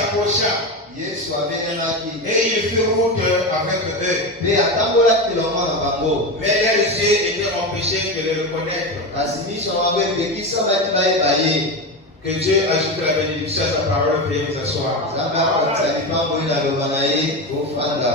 s'approcha Yesu abenganaki. et il fit route avec eux. Pe atambolaki elongo na bango. Mais leurs yeux étaient empêchés de le reconnaître. Kasi miso na bango epekisamaki bayeba ye. Que Dieu ajoute la bénédiction à sa parole. Veuillez vous asseoir. Nzambe akokisa lipango na loba na ye kofanda.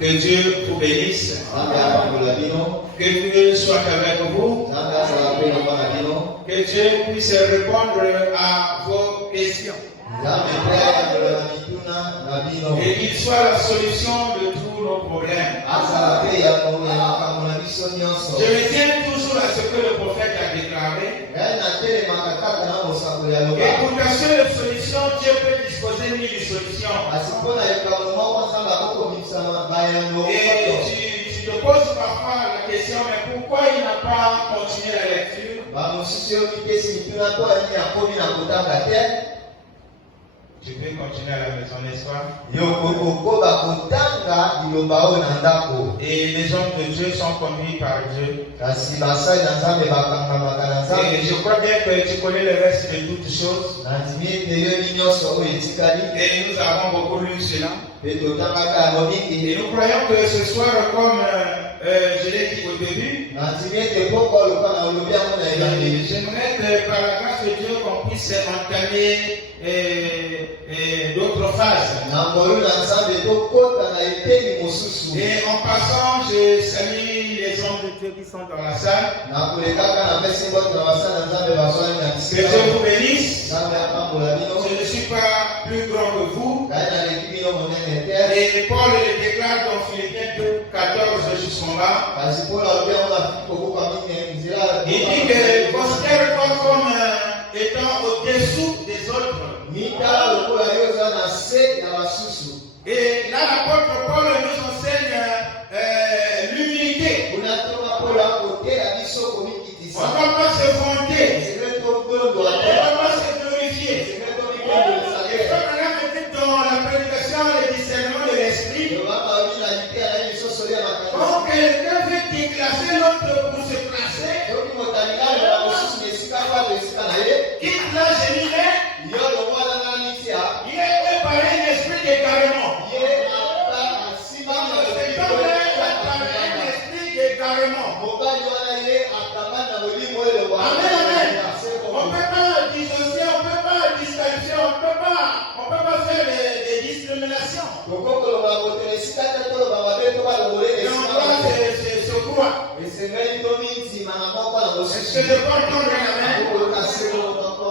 Que Dieu vous bénisse. Nzambe apambola bino. Que Dieu soit avec vous. Nzambe azala mpe elongo na bino. Que Dieu puisse répondre à vos questions. Nzambe mpe ayambola na mituna na bino. Et qu'il soit la solution de tous nos problèmes. Azala mpe ya makambo na biso nyonso. Je me tiens toujours à ce que le prophète a déclaré. Ngai natelemaka kaka na mosakoli ya Et loba. pour qu'à seule solution, Dieu peut disposer mille solutions. Kasi mpona likambo moko nzambe akokomisa bayano. Et tu te poses parfois la question, mais pourquoi il n'a pas continué la lecture? Bamosusu oyo mipesi mituna mpo ani akomi na kotanga te. Tu peux continuer à la maison, n'est-ce pas? Yokokoba kotanga liloba oyo na ndako. Et les hommes de Dieu sont conduits par Dieu. Kasi basali na nzambe bakangamaka na nzambe. Et je crois bien que tu connais le reste de toutes choses. Nandimi ete yoyebi nyonso oyo etikali. Et nous avons beaucoup lu cela. Mpe totangaka yango Et mingi. nous croyons que ce soir, comme je l'ai dit au début, Nandimi ete poko oloba na olobi yango na ebandeli. j'aimerais que par la grâce de Dieu qu'on puisse entamer d'autres phases. Na moyo na nzambe tokota na eteni mosusu. Et en passant, je salue les hommes de Dieu qui sont dans la salle. Na kolekaka na pesi mbote na basali na nzambe bazwani na Que bisika. Dieu vous bénisse. Nzambe apambola bino. Je ne suis pas plus grand que vous. Ngai naleki bino monene te. Et Paul le déclare dans Philippiens 2, 14 jusqu'en bas. Kasi mpona olobi yango na kokoka mingi nzela. Il dit que considère-toi comme étant au-dessous des autres. Mitala lokola yo eza na se ya basusu. Et là, l'apôtre Paul nous enseigne l'humilité. Unatoma kola kote ya biso On komikitisa. ne doit pas se vanter. Sebe todondo On ne ate. doit pas se glorifier. Sebe Et todondo frère Branham était dans la prédication et le discernement de l'esprit. Yobaka obi na lite ya ye biso soli ya makanisi. Quand quelqu'un veut déclasser l'autre pour se placer, Soki motalingani na mosusu na esika kwa esika na ye. quitte la génile, Yo longwala na litia. il est préparé un esprit d'égarement. Ye ata asima na Cet homme-là est préparé un esprit d'égarement. mobali wana ye akaba na molimo oyo elobaka. Amen, amen. On ne peut pas dissocier, on ne peut pas disqualifier, on ne peut pas faire des discriminations. Tokokoloba kotela esika te toloba mabe tobalongole Et on esika doit mabe. se croire. Esengeli tomi ntima na moko na Est-ce mosusu. que je peux entendre un amen? Okoloka selo moko.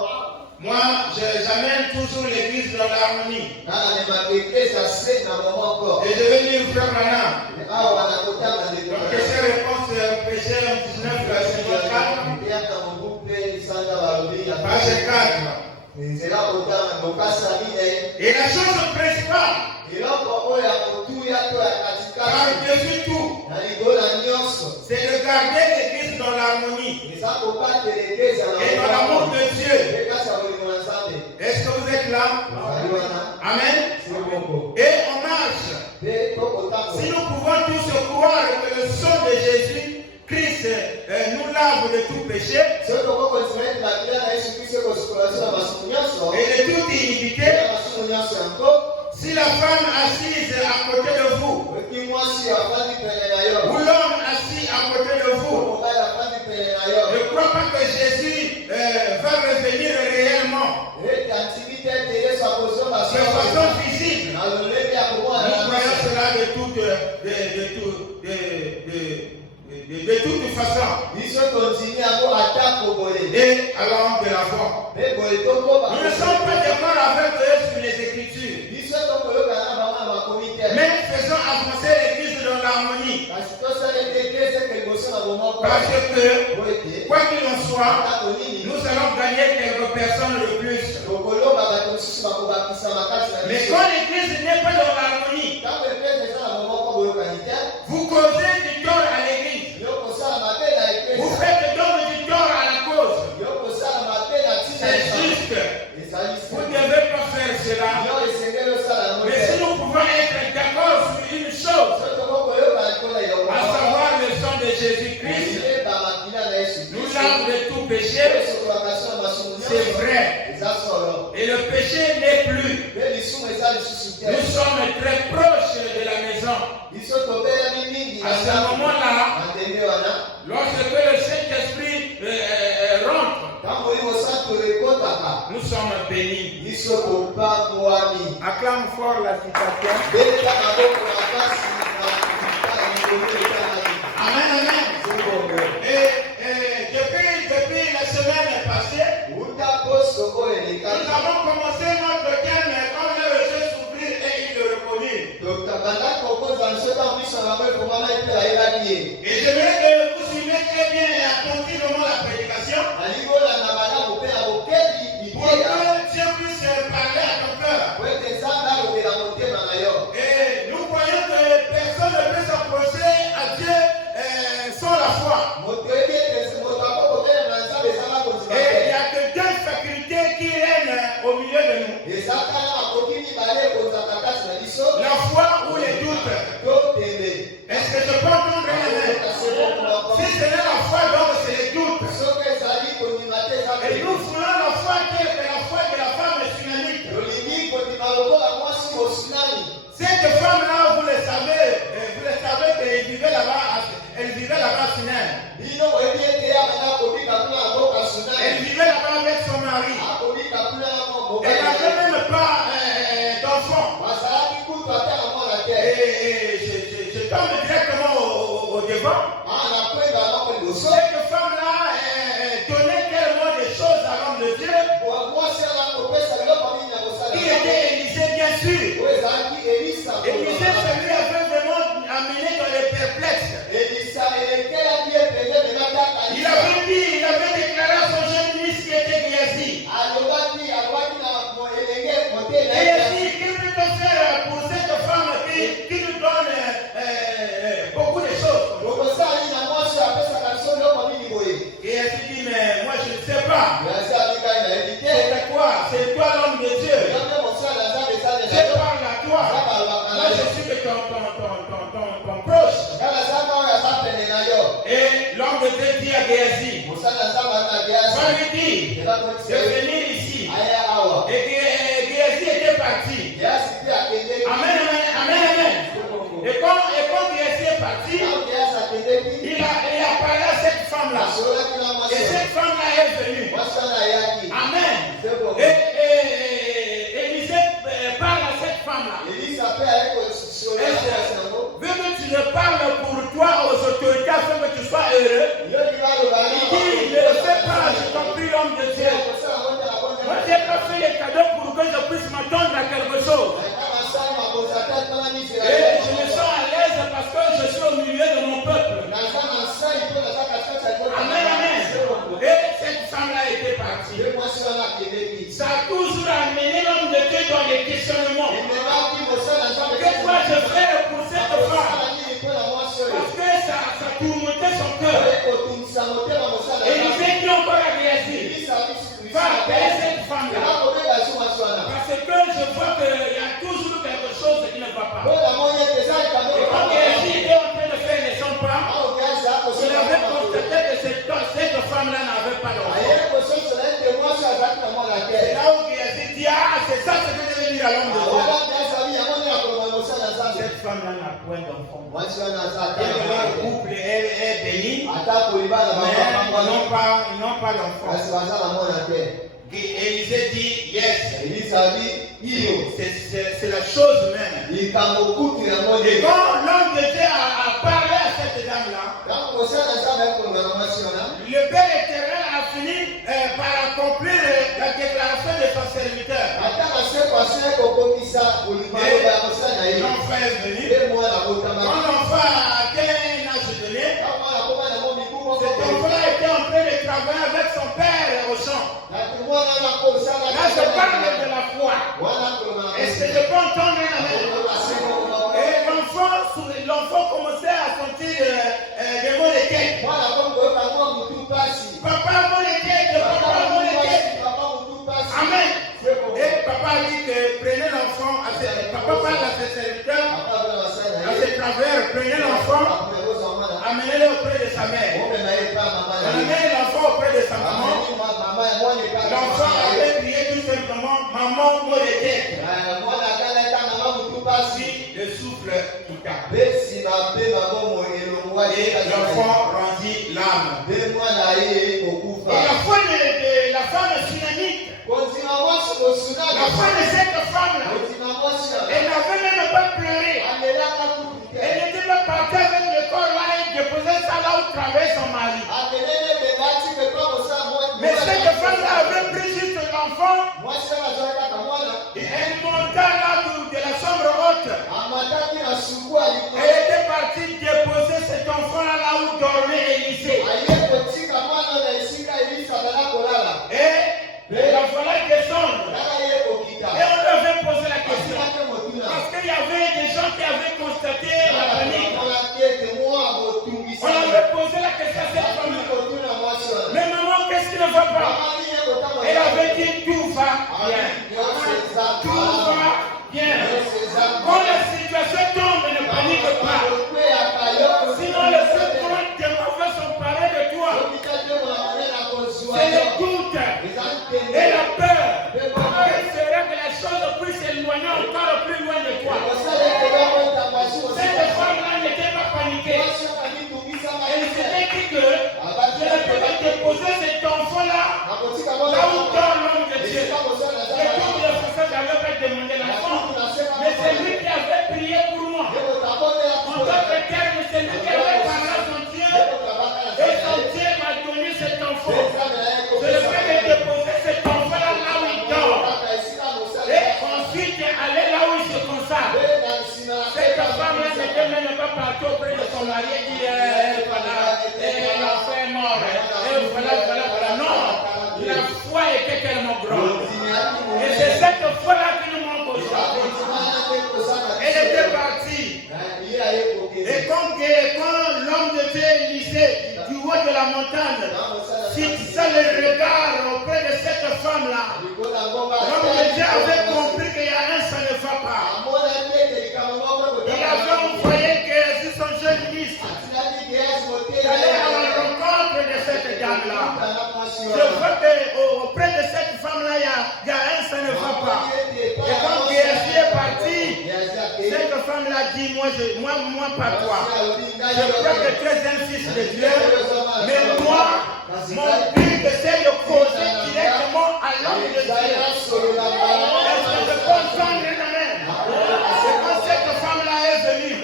Moi, j'amène toujours l'église dans l'harmonie. Kaka nemaka eklesa se na momoko. Et je vais lire frère Branham. Awa banakotanga Donc, ndeko. question réponse péché 19, verset 54. Eyaka mobu mpe sanga balobi ya Page 4. nzela kotanga bokasa mine. Et la chose principale, Eloko oyo ya kotuya to ya katikati par-dessus tout, na ligola nyonso c'est de garder l'église dans l'harmonie eza kobatela eklesa na et dans l'amour de Dieu. ekasi ya bolingo na nzambe. Est-ce que vous êtes là? Ezali wana Amen. se bongo. Et on marche. Mpe tokotambola. Si nous pouvons tous croire que le sang de Jésus Christ nous lave de tout péché Soki tokokolisa ete makila na Yesu Kristo ekosukola biso na masumu nyonso et de toute iniquité, na masumu nyonso yango. si la femme assise à côté de vous Oki mwasi afandi pene na yo. ou l'homme assis à côté de vous, Mobali afandi pene na yo. ne crois pas que Jésus va revenir réellement Ete antimi te ete Yesu akozonga de façon visible. na lolenge ya komona Nous na croyons miso. cela de toute façon. Biso tondimi yango atako boye. Et alors de la foi. Mpe boye tokoba. Nous ne sommes pas d'accord avec eux sur les Écritures, Biso tokoyokana na bango na bakomi te. mais faisons avancer l'Église dans l'harmonie. Kasi tosala ete eklesa eke liboso na bomoko. Parce que, Po ete quoi qu'il en soit, atako nini nous allons gagner quelques personnes de plus. tokoloba bato mosusu bakobakisa makasi na Mais biso. quand l'Église n'est pas dans l'harmonie, Ntango eklesa eza na bomoko boyokani te. vous causez du tort à l'Église. Yo kosala mabe na Vous eklesa. faites donc du tort à la cause. Yo kosala mabe na ntina C'est eza. juste. Ezali Vous se. ne devez pas faire cela. Yo esengeli osala yango Mais si te. nous pouvons être d'accord sur une chose, So tokokoyoka mpona eloko à moko. savoir le sang de Jésus-Christ, Oyeba makila na Yesu nous Kristo. lave de tout péché, Esokolaka so na masumu c'est nyonso. vrai. Eza solo. Et le péché n'est plus. Mpe lisumu eza Nous sommes très proches de la maison. À ce moment-là, lorsque le Saint-Esprit rentre, nous sommes bénis. Acclame fort la citation. Amen, amen. Et depuis la semaine passée, nous avons commencé notre thème comme le reçu s'ouvrir et il le reconnaît. Et j'aimerais que vous suivez très bien et attentivement la prédication pour que Dieu puisse parler à ton cœur. Et nous croyons que personne ne peut s'approcher à Dieu sans la foi. Et il n'y a que deux facultés qui règnent au milieu de nous. La foi ou les doutes. Est-ce que je peux entendre un amen? Si ce n'est la foi, donc c'est les doutes. Et nous voulons la foi qui est la foi de la femme tsunamique. Cette femme-là, vous le savez qu'elle vivait là-bas à Sunan. Elle vivait là-bas avec son mari. Elle n'avait même pas d'enfant. Et je tombe directement au devant. Cette femme-là donnait tellement de choses à l'homme de Dieu. Qui était Élisée, bien sûr. Élisée, celui avait vraiment amené dans les perplexes. Il avait déclaré à son jeune ministre qui était Géasi. Géasi, qu'est-ce que tu peux faire pour cette femme qui nous donne beaucoup de choses? Géasi dit, mais moi je ne sais pas. C'est quoi? C'est toi l'homme de Dieu. Je parle à toi. Moi je suis que ton proche. Et l'homme de Dieu dit à Géasi, va lui dire de venir ici. Et Géasi était parti. Amen, amen, amen, amen. Et quand Géasi est parti, il a parlé à cette femme-là. Et cette femme-là est venue. Amen. Et Élisée parle à cette femme-là. Veux que tu le parles pour toi aux autorités afin que tu sois heureux. Il dit, ne le fais pas, j'ai compris l'homme de Dieu. Moi, je n'ai pas fait les cadeaux pour que je puisse m'attendre à quelque chose. Et je me sens à l'aise parce que je suis au milieu de mon peuple. Amen, amen. Et cette femme-là était partie. Ça a toujours amené l'homme de Dieu dans les questionnements. Que dois-je faire pour cette femme? Parce que ça tourmentait son cœur. Et il s'est dit encore à Géasi, va appeler cette femme-là. Parce que je vois qu'il y a toujours quelque chose qui ne va pas. Et quand Géasi était en train de faire les 100 pas, il avait constaté que cette femme-là n'avait pas d'enfant. C'est là où Géasi dit, ah, c'est ça que je devais dire à l'homme de Dieu. Cette femme-là n'a point d'enfant. Le couple est béni, mais ils n'ont pas d'enfant. Élisée dit, yes, c'est la chose même. Et quand l'homme de Dieu a parlé à cette dame-là, le Père éternel a fini par accomplir la déclaration de son serviteur. Et l'enfant est venu. Quand l'enfant a atteint un âge donné, cet enfant était en train de travailler avec son père au champ. Là, je parle de la foi. Est-ce que je peux entendre un amen? Et l'enfant commençait à sentir des mots de tête. Papa, mot de tête, papa, mot de tête. Amen. Et papa dit que prenez l'enfant, papa parle à ses serviteurs, à ses travers, prenez l'enfant, amenez-le auprès de sa mère. Amenez l'enfant auprès de sa maman. L'enfant avait crié tout simplement, maman, mot de tête. voici le souffle qui tape. Mpe nsima mpe mabomo elongwa Et l'enfant rendit l'âme. mpe mwana ye Et kokufa. la foi de la femme sunamite, Kontima mwasi kosunami. la foi de cette femme-là, Kontima mwasi elle n'avait même pas pleuré. amelaka kutu te. Elle n'était pas partie avec le corps là et déposait ça là où travaillait son mari. Amelele bengati mpe mpa kosala mwasi. Mais cette femme-là avait pris juste l'enfant Mwasi kaka azwaki kaka mwana. et elle monta là de la chambre haute. Amataki na suku ya likolo. Elle était partie déposer cet enfant-là là où dormait Élisée. Aye kotika mwana na esika Elisa azala kolala. Et il a fallu descendre. Kaka ye kokita. Et on lui avait posé la question. Asimaki motuna. Parce qu'il y avait des gens qui avaient constaté la panique. On On avait posé la question à cette femme. Mais maman, qu'est-ce qui ne va pas? Elle avait dit tout va bien. Tout va bien. Quand la situation tombe, ne panique pas. Sinon, les secours des mauvais sont parés de toi. C'est le doute et la peur. Quelle serait que la chose puisse s'éloigner encore plus loin de toi? Cette femme-là n'était pas paniquée. Elle s'était dit que je ne peux pas déposer cet enfant-là là où dort l'homme de Dieu. Et tous les Français n'avaient pas demandé l'enfant. Mais c'est lui qui avait prié pour moi. En d'autres termes, c'est lui qui avait parlé à son Dieu. Et son Dieu m'a donné cet enfant. Je le fais de déposer cet enfant-là là où il dort. Et ensuite aller là où il se consacre. Cette femme-là n'était même pas partie auprès de son mari et dit l'enfant est mort. Et voilà. Non, la foi était tellement grande. Et c'est cette foi-là qui nous manque aujourd'hui. Elle était partie. Et quand l'homme de Dieu Élisée, du haut de la montagne, fixa le regard auprès de cette femme-là, l'homme de Dieu avait compris qu'il y a un, ça ne va pas. Il avait envoyé Géasi, son jeune ministre, d'aller à la rencontre de cette dame-là. Je vois qu'auprès de cette femme-là, il y a un, ça ne va pas. Et quand Géasi est parti, cette femme-là dit, moi pas toi. Je crois que tu es un fils de Dieu, mais moi, mon but c'est de causer directement à l'homme de Dieu. Est-ce que je peux entendre un amen? C'est quand cette femme-là est venue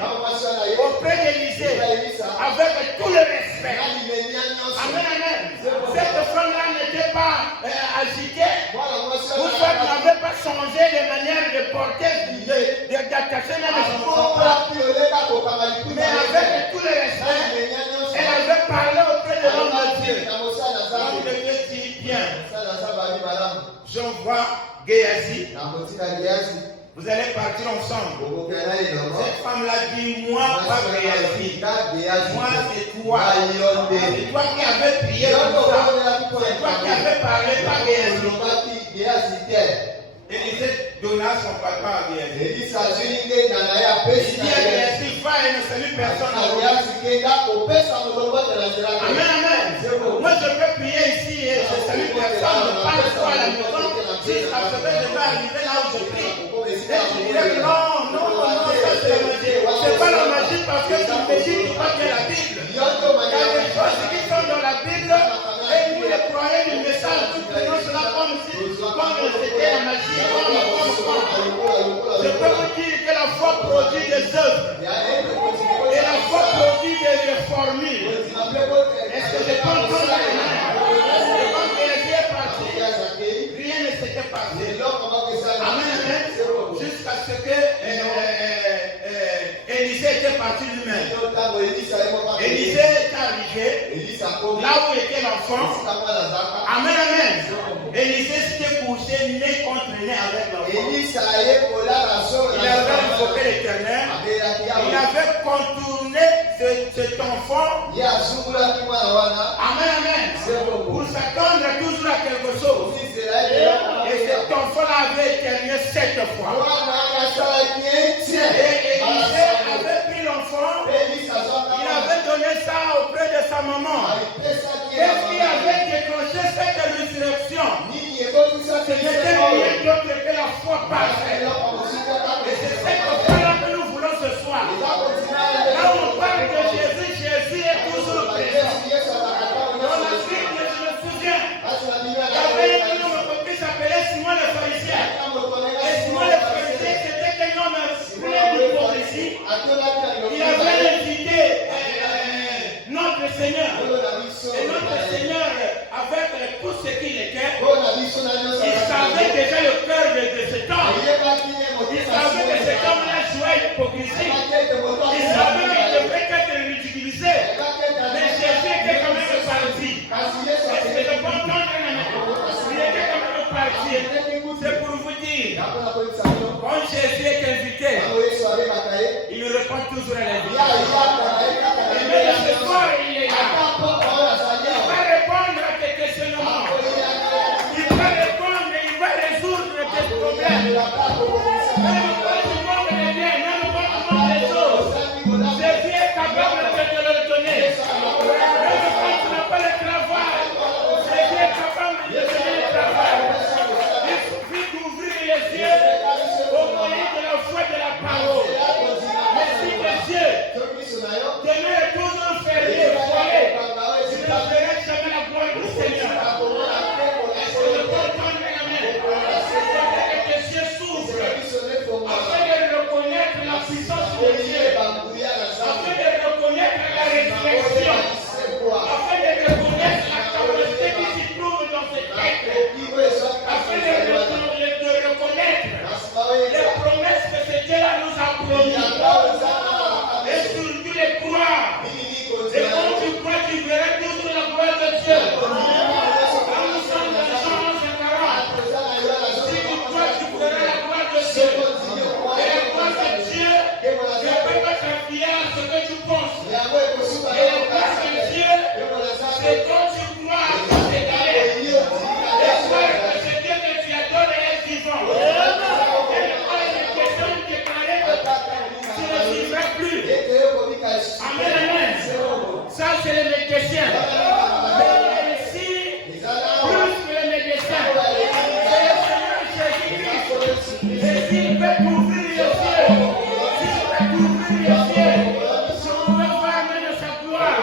auprès d'Élisée avec tout le respect. Amen. Cette femme-là n'était pas agitée. Vous n'avez pas changé de manière de porter, d'attacher même son corps. Mais avec tout le respect, elle avait parlé auprès de l'homme de Dieu. L'homme de Dieu dit bien. J'envoie Géasi. Vous allez partir ensemble. Cette femme-là dit, moi, pas Géasi. Moi, c'est toi. C'est toi qui avais prié pour ça. C'est toi qui avais parlé, pas Géasi. Élisée donna son papa à Géasi. Il dit à Géasi, va et ne salue personne. Amen. Moi, je peux prier ici et je salue personne. Pas de toi à la maison. Jusqu'à ce que je vais arriver là où je prie. Non, ça c'est la magie. C'est pas la magie parce que tu me dis qu'il pas bien la Bible. Il y a des choses qui sont dans la Bible et vous les croyez du message, vous prenez cela comme c'était la magie. Je peux vous dire que la foi produit des œuvres et la foi produit des formules. Est-ce que je peux entendre la main? Et quand Jésus est parti, rien ne s'était passé. Amen. Jusqu'à ce que Élisée était parti lui-même. Élisée est arrivé là où était l'enfant. Amen. Élisée s'était couché nez contre nez avec l'enfant. Il avait invoqué l'Éternel. Il avait contourné cet enfant. Amen. Pour s'attendre toujours à quelque chose. Et cet enfant-là avait éternué 7 fois. Et Élisée avait pris l'enfant. Il avait donné ça auprès de sa maman. Qu'est-ce qui avait déclenché cette résurrection? C'était rien d'autre que la foi parfaite. Et c'est cette foi-là l'hypocrisie. Il savait qu'il devrait être ridiculisé. Mais Jésus était quand même parti. Est-ce que je peux entendre un amen? Il était quand même parti. C'est pour vous dire, quand Jésus est invité, il nous répond toujours à la vie. Et même ce soir, il est là. Il va répondre à tes questionnements. Il va répondre et il va résoudre tes problèmes. Même quand tu manques de bien, même quand tu manques des choses, Jésus est capable de te le donner. Même quand tu n'as pas le travail, Jésus est capable de te donner le travail. Il suffit d'ouvrir les yeux au moyen de la foi de la parole. Merci que Dieu demeure toujours férié, voilé. Je ne verrai jamais la gloire du Seigneur. Est-ce que le bon temps de la main? Que tes yeux s'ouvrent afin de reconnaître la puissance de Dieu, afin de reconnaître la résurrection, afin de reconnaître la capacité qui se trouve dans ce texte, afin de reconnaître les promesses que ce Dieu-là nous a promises. Et surtout les croire. Et quand tu crois, tu verras toujours la gloire de Dieu. Quand nous sommes dans Jean 11:40, si tu crois, tu verras la gloire de Dieu. Et la gloire de Dieu ne peut pas t'appuyer à ce que tu penses. Et la gloire de Dieu, c'est quand tu crois à ce que tu es. Et croire que ce Dieu que tu adores est vivant. Et ne pas une question déclarée que tu ne vivras plus. Amen, amen. Ça, c'est les médecins. Mais ici, plus que les médecins, c'est le Seigneur Jésus-Christ. Et s'il peut couvrir les yeux, s'il peut couvrir les yeux, si on peut voir même sa gloire,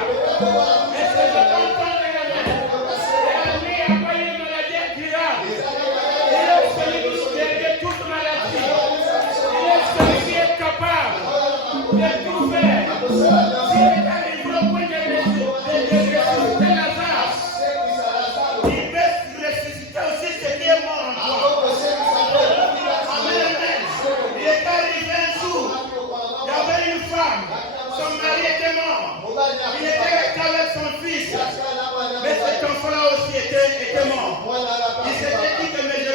est-ce que je peux entendre la main? Et lui n'a pas une maladie incurable. Il est celui qui guérit toute maladie. Il est celui qui est capable de tout faire. S'il est arrivé au point de ressusciter Lazare, il peut ressusciter aussi ce qui est mort en toi. Amen, amen. Il est arrivé un jour, il y avait une femme, son mari était mort. Il était resté avec son fils, mais cet enfant-là aussi était mort. Il s'était dit que mais je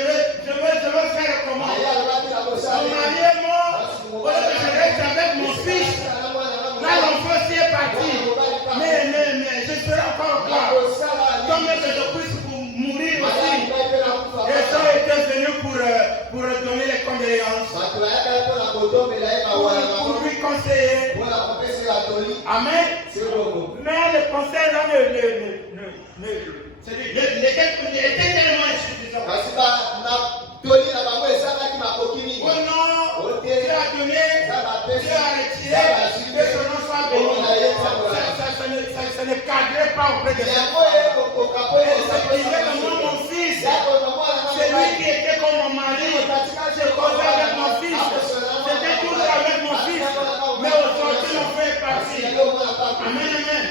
veux faire comment? Son mari est mort, voilà que je reste avec mon fils. Là, l'enfant aussi est parti. Mais, je serai encore là. Comme que je puisse mourir aussi. Et ça était venu pour donner les condoléances. Pour lui conseiller. Amen. Mais le conseil là était tellement insuffisant. Oh non, Dieu a donné, Dieu a retiré, que son nom soit béni. Ça ne cadrait pas auprès de moi. Et ça disait que moi, mon fils, c'est lui qui était comme mon mari, c'est causé avec mon fils, c'était toujours avec mon fils, mais aujourd'hui l'enfant est parti. Amen, amen.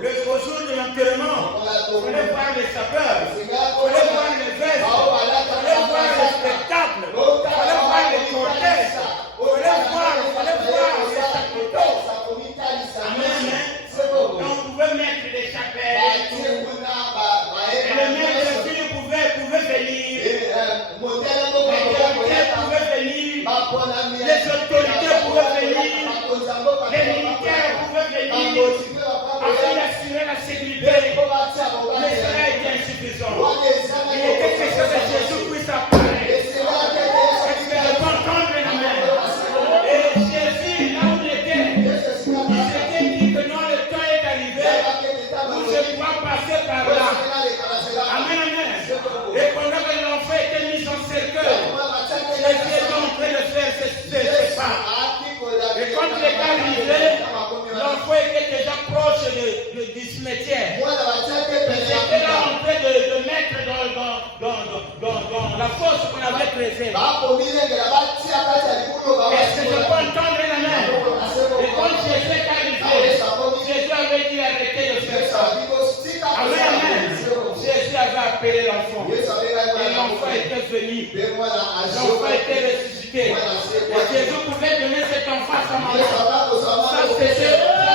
Le jour de l'enterrement, il fallait voir les sapeurs, il fallait voir les vestes, il fallait voir les spectacles, il fallait voir les cortèges, il fallait voir les chapiteaux. Amen, amen. Donc on pouvait mettre les chapelles, et le maître de Dieu pouvait venir, les pouvaient venir, les autorités pouvaient venir, les militaires pouvaient venir, afin d'assurer la sécurité. Mais cela était insuffisant. Il était question que Jésus puisse apparaître. Est-ce que je peux entendre la main? Et Jésus, là où il était, il s'était dit que non, le temps est arrivé où je dois passer par là. Amen, amen. Et pendant que l'enfant était mis en cercueil, Jésus était en train de faire ses pas. Et quand il est arrivé, l'enfant était déjà proche du cimetière. Il était là en train de mettre dans la fosse qu'on avait creusée. Est-ce que je peux entendre la main? Et quand Jésus est arrivé, Jésus avait dit arrêtez de faire ça. Amen, amen. Jésus avait appelé l'enfant. Et l'enfant était venu. L'enfant était ressuscité. multipliqué. Et Jésus pouvait donner cet enfant à sa maman. Ça c'était